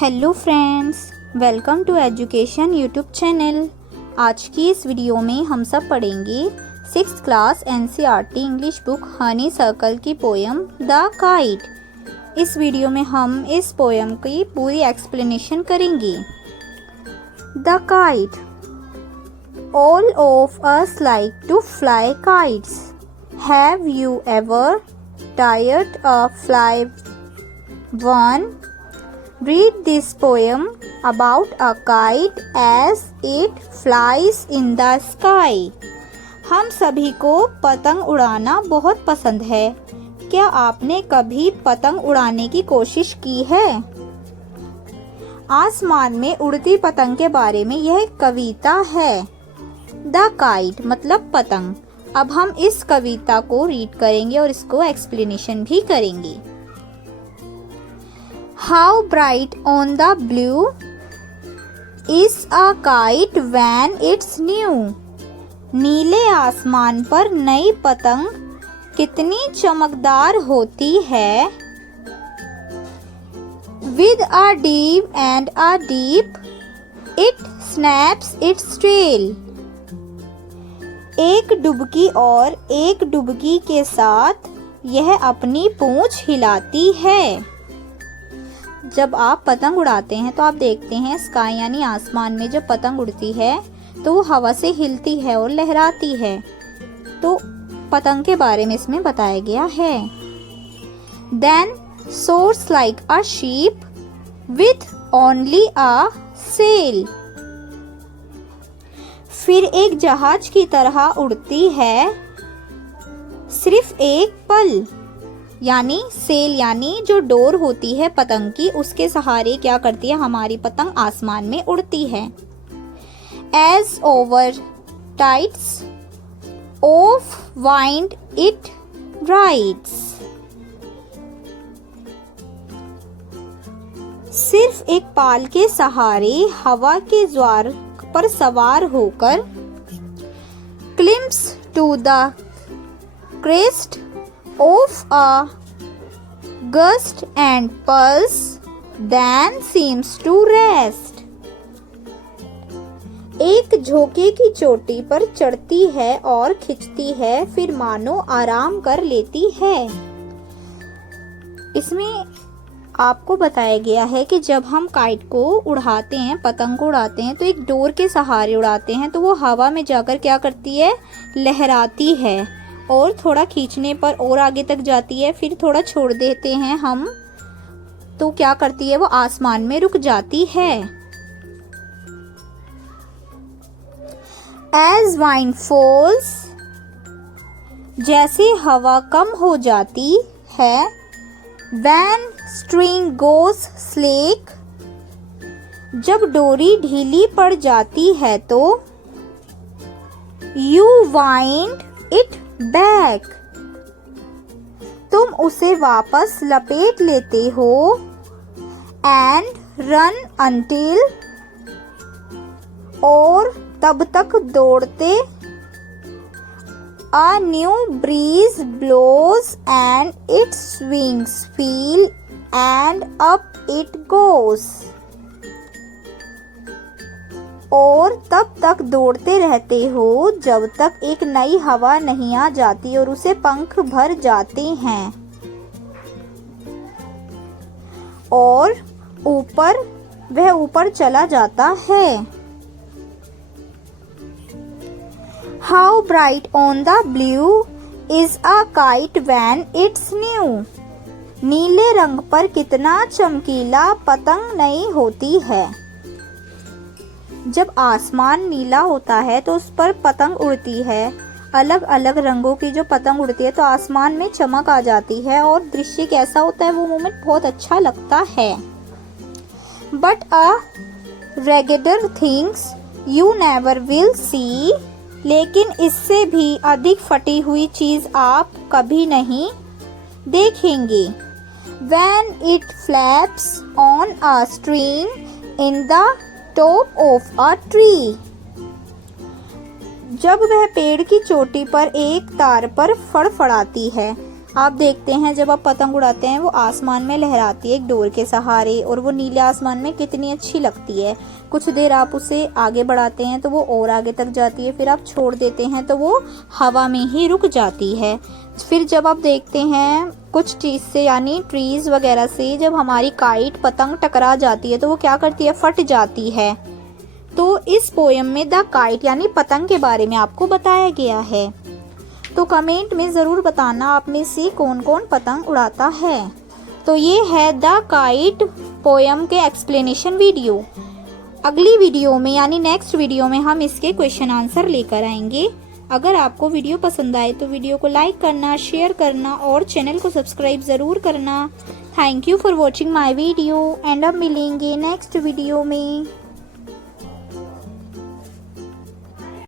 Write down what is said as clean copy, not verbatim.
Hello friends, welcome to education YouTube channel. आज की इस वीडियो में हम सब पढ़ेंगे 6th class NCERT English book Honeysuckle की पोएम द काइट। इस वीडियो में हम इस पोएम की पूरी एक्सप्लेनेशन करेंगे। The kite. All of us like to fly kites. Have you ever tried a fly one? Read this poem about a kite as it flies in the sky. हम सभी को पतंग उड़ाना बहुत पसंद है। क्या आपने कभी पतंग उड़ाने की कोशिश की है? आसमान में उड़ती पतंग के बारे में यह एक कविता है। द काइट मतलब पतंग। अब हम इस कविता को रीड करेंगे और इसको एक्सप्लेनेशन भी करेंगे। How bright on the blue is a kite when it's new. नीले आसमान पर नई पतंग कितनी चमकदार होती है। With a dip and a dip, it snaps its tail. एक डुबकी और एक डुबकी के साथ यह अपनी पूंछ हिलाती है। जब आप पतंग उड़ाते हैं तो आप देखते हैं स्काई यानी आसमान में जब पतंग उड़ती है तो वो हवा से हिलती है और लहराती है। तो पतंग के बारे में इसमें बताया गया है। Then soars like a sheep with only a sail. फिर एक जहाज की तरह उड़ती है सिर्फ एक पल, यानी सेल यानी जो डोर होती है पतंग की, उसके सहारे क्या करती है हमारी पतंग आसमान में उड़ती है। As over tides of wind it rides. सिर्फ एक पाल के सहारे हवा के ज्वार पर सवार होकर climbs to the crest of a gust and pulse, then seems to rest. एक झोंके की चोटी पर चढ़ती है और खिंचती है, फिर मानो आराम कर लेती है। इसमें आपको बताया गया है कि जब हम काइट को उड़ाते हैं, पतंग को उड़ाते हैं, तो एक डोर के सहारे उड़ाते हैं तो वो हवा में जाकर क्या करती है, लहराती है और थोड़ा खींचने पर और आगे तक जाती है, फिर थोड़ा छोड़ देते हैं हम तो क्या करती है, वो आसमान में रुक जाती है। As wind falls, जैसे हवा कम हो जाती है, when string goes slack, जब डोरी ढीली पड़ जाती है तो you wind it back, तुम उसे वापस लपेट लेते हो। and run until, और तब तक दौड़ते a new breeze blows and its wings feel and up it goes, और तब तक दौड़ते रहते हो जब तक एक नई हवा नहीं आ जाती और उसे पंख भर जाते हैं और वह ऊपर चला जाता है। How bright on the blue is a kite when it's new. नीले रंग पर कितना चमकीला पतंग नई होती है। जब आसमान नीला होता है तो उस पर पतंग उड़ती है। अलग अलग रंगों की जो पतंग उड़ती है तो आसमान में चमक आ जाती है और दृश्य कैसा होता है, वो मोमेंट बहुत अच्छा लगता है। But a raggeder things you never will see. लेकिन इससे भी अधिक फटी हुई चीज आप कभी नहीं देखेंगे। When it flaps on a string in the top of a tree. जब वह पेड़ की चोटी पर एक तार पर फड़फड़ाती है। आप देखते हैं जब आप पतंग उड़ाते हैं वो आसमान में लहराती है एक डोर के सहारे, और वो नीले आसमान में कितनी अच्छी लगती है। कुछ देर आप उसे आगे बढ़ाते हैं तो वो और आगे तक जाती है, फिर आप छोड़ देते हैं तो वो हवा में ही रुक जाती है। फिर जब आप देखते हैं कुछ चीज़ से यानी ट्रीज़ वगैरह से जब हमारी काइट पतंग टकरा जाती है तो वो क्या करती है, फट जाती है। तो इस पोयम में द काइट यानी पतंग के बारे में आपको बताया गया है। तो कमेंट में ज़रूर बताना आप में से कौन कौन पतंग उड़ाता है। तो ये है द काइट पोयम के एक्सप्लेनेशन वीडियो। अगली वीडियो में यानी नेक्स्ट वीडियो में हम इसके क्वेश्चन आंसर लेकर आएंगे। अगर आपको वीडियो पसंद आए तो वीडियो को लाइक करना, शेयर करना और चैनल को सब्सक्राइब ज़रूर करना। Thank you for watching my video and अब मिलेंगे नेक्स्ट वीडियो में।